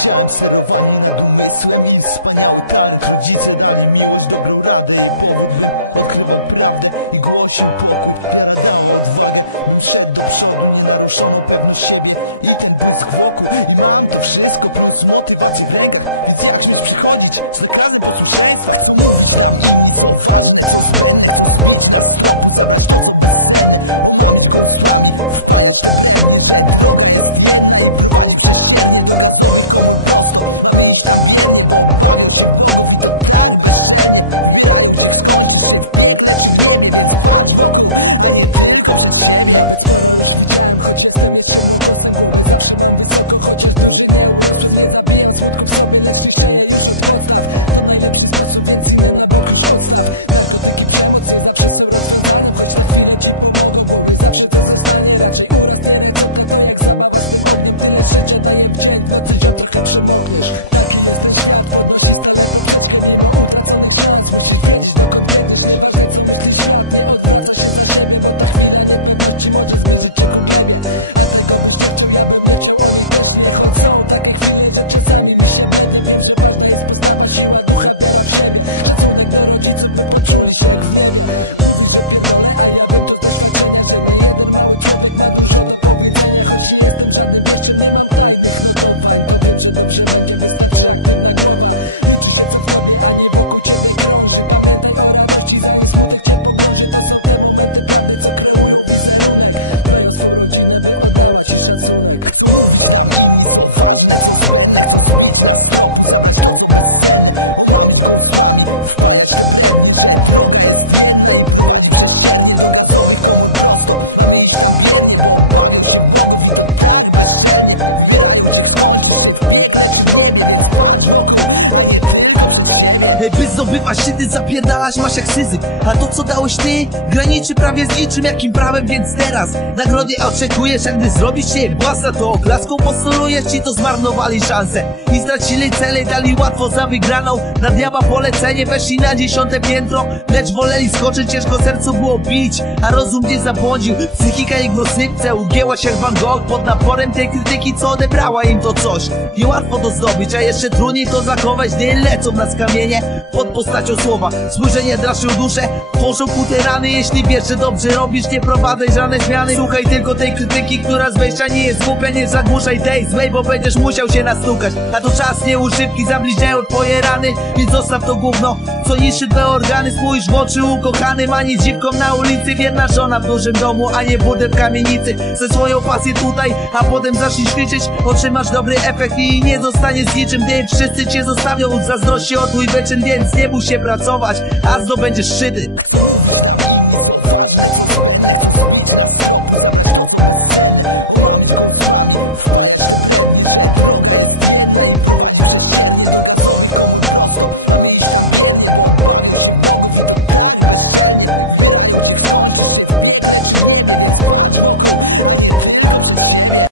Serwon, serwon, serwon, serwon, serwon, By zdobywać szczyty zapierdalać masz jak syzyf A to co dałeś ty graniczy prawie z niczym jakim prawem Więc teraz nagrody oczekujesz jak gdy zrobisz się własna To oklaską postulujesz ci to zmarnowali szansę I stracili cele dali łatwo za wygraną. Na diaba polecenie weszli na dziesiąte piętro Lecz woleli skoczyć ciężko sercu było bić. A rozum nie zabłądził Psychika ich w sypce ugięła się jak Van Gogh. Pod naporem tej krytyki co odebrała im to coś Niełatwo to zdobyć, a jeszcze trudniej to zachować Gdy lecą nas kamienie pod postacią słowa Spojrzenie draszył duszę, tworzą kute rany Jeśli wiesz, że dobrze robisz, nie prowadzaj żadnej zmiany. Słuchaj tylko tej krytyki, która z wejścia nie jest głupia. Nie zagłuszaj tej złej, bo będziesz musiał się nastukać. A to czas nie uszybki, zabliźniają twoje rany. Więc zostaw to gówno, co niszczy twoje organy. Spójrz w oczy ukochanym, a nie dziwką na ulicy. Wierna żona w dużym domu, a nie budę w kamienicy. Ze swoją pasję tutaj, a potem zacznij ćwiczyć Otrzymasz dobry efekt i nie zostanie z niczym Gdy wszyscy cię zostawią, zazdrości o twój wyczyn Więc nie się pracować, a zdobędziesz szczyty